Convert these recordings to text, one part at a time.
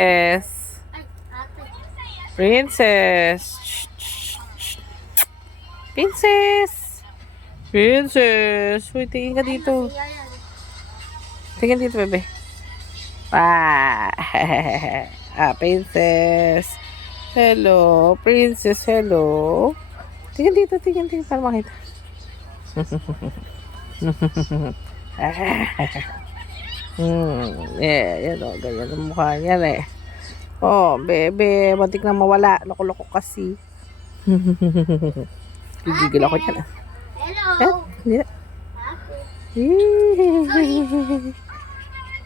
Yes. Ay, ate. Princess. Shh, shh, shh. Princess. Princess. Uy, tingin ka dito. Siya yan. Tingin dito, bebe. Ah, princess. Hello, princess. Hello. Tingin dito para makita. Yan o, ganyan ang mukha niya eh. Oh, bebe, matik na mawala. Loko-loko kasi. Gigigil ako dyan. Hello. Yeah. Ate.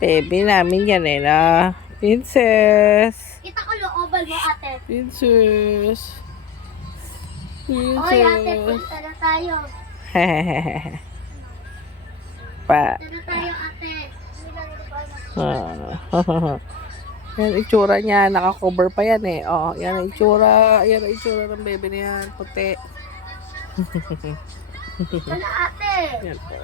Baby namin yan eh na. Princess. Kita ko loobal mo, ate. Princess. Oy, ate, punta na tayo. Pa. Punta na tayo, ate. Yan itsura niya, naka-cover pa yan eh. Oh, yan ang itsura, ng baby niyan, puti. Ito na, ate. Yan po.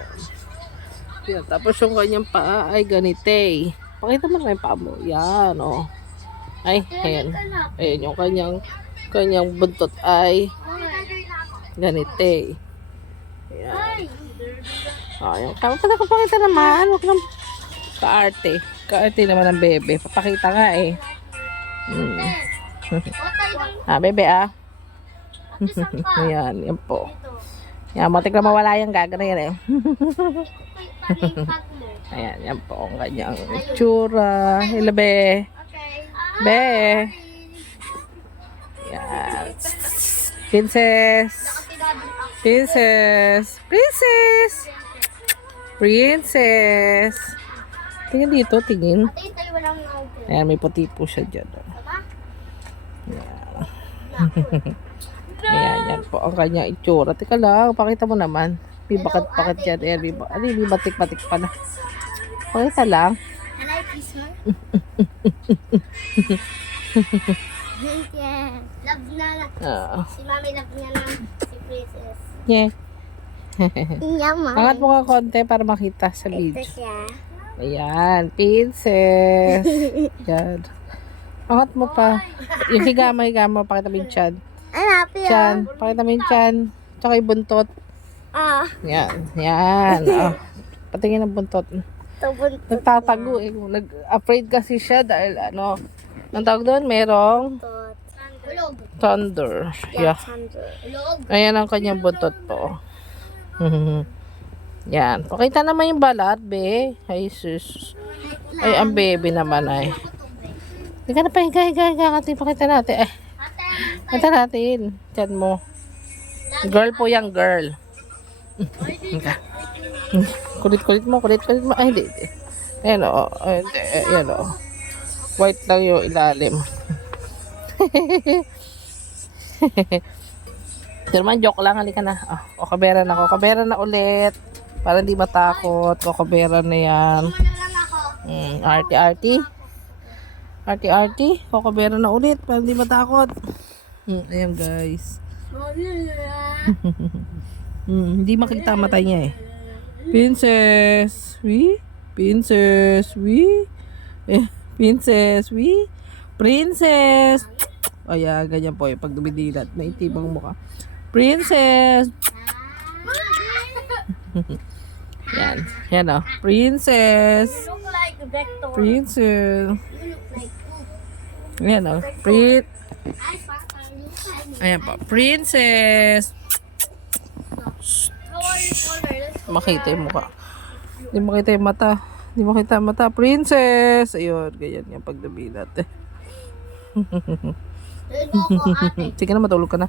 Yan, tapos yung kanyang paa ay ganite. Pakita mo na yung paa mo. Yan, oh. Ay, ayan. Ayan yung kanyang buntot ay ganite. Ayan. Oh, yung pakita naman. Huwag lang kaarte. Kaarte naman ang bebe. Papakita nga eh. Bebe Ayan, yan po. Yan, matik na mawala yung gagana yan eh. Ayan, yan po ang kanyang itsura. Hello, be. Be. Yan. Princess. Princess. Princess. Princess. Tingin dito, tingin. Ayan, may puti po siya dyan. Ayan. Ayan, yan po ang kanyang itsura. Teka lang, pakita mo naman. May bakat-bakat yan. Ayan, may batik-batik pa na. Pakita lang. Can I kiss mo? Yeah. Love na lang. Si mami love niya na si Princess. Yeah. Yaman. Angat mo nga konti para makita sa video. Ito siya. Ayan, princess. Yan. Angat mo pa. Yung higa mo, pakita mo yung chan. Ang happy Chan, pakita mo yung chan. Tsaka yung buntot. Yan, yan. Patingin ang buntot. Nagtatago eh. Nag-afraid kasi siya dahil ano, ang tawag doon, merong thunder. Yeah. Ayan ang kanyang buntot po. Yan. Pakita naman yung balat, be. Ay, sus. Ay, ang baby naman ay. Higa na pa, higa. Pakita natin. Pakita natin. Chan mo. Girl po yan, girl. Kulit mo. Ay, hindi. Ayan o. Ayan o. White lang yung ilalim. Pero man, joke lang. Halika na. Kokabera na ulit. Para hindi matakot. Kokabera na yan. Arty. Kokabera na ulit. Para hindi matakot. Ayan guys. Hindi makita matay niya eh. Princess. Princess. O yan, ganyan po yung pag dumidilat. Naitibang mukha. Princess. Yan o. Princess. Ayan o. Ayan po. Princess. Makita yung mukha. Hindi makita yung mata. Hindi makita yung mata. Princess. Ayun, ganyan yung pag dumidilat eh. Sige na, matulog ka na.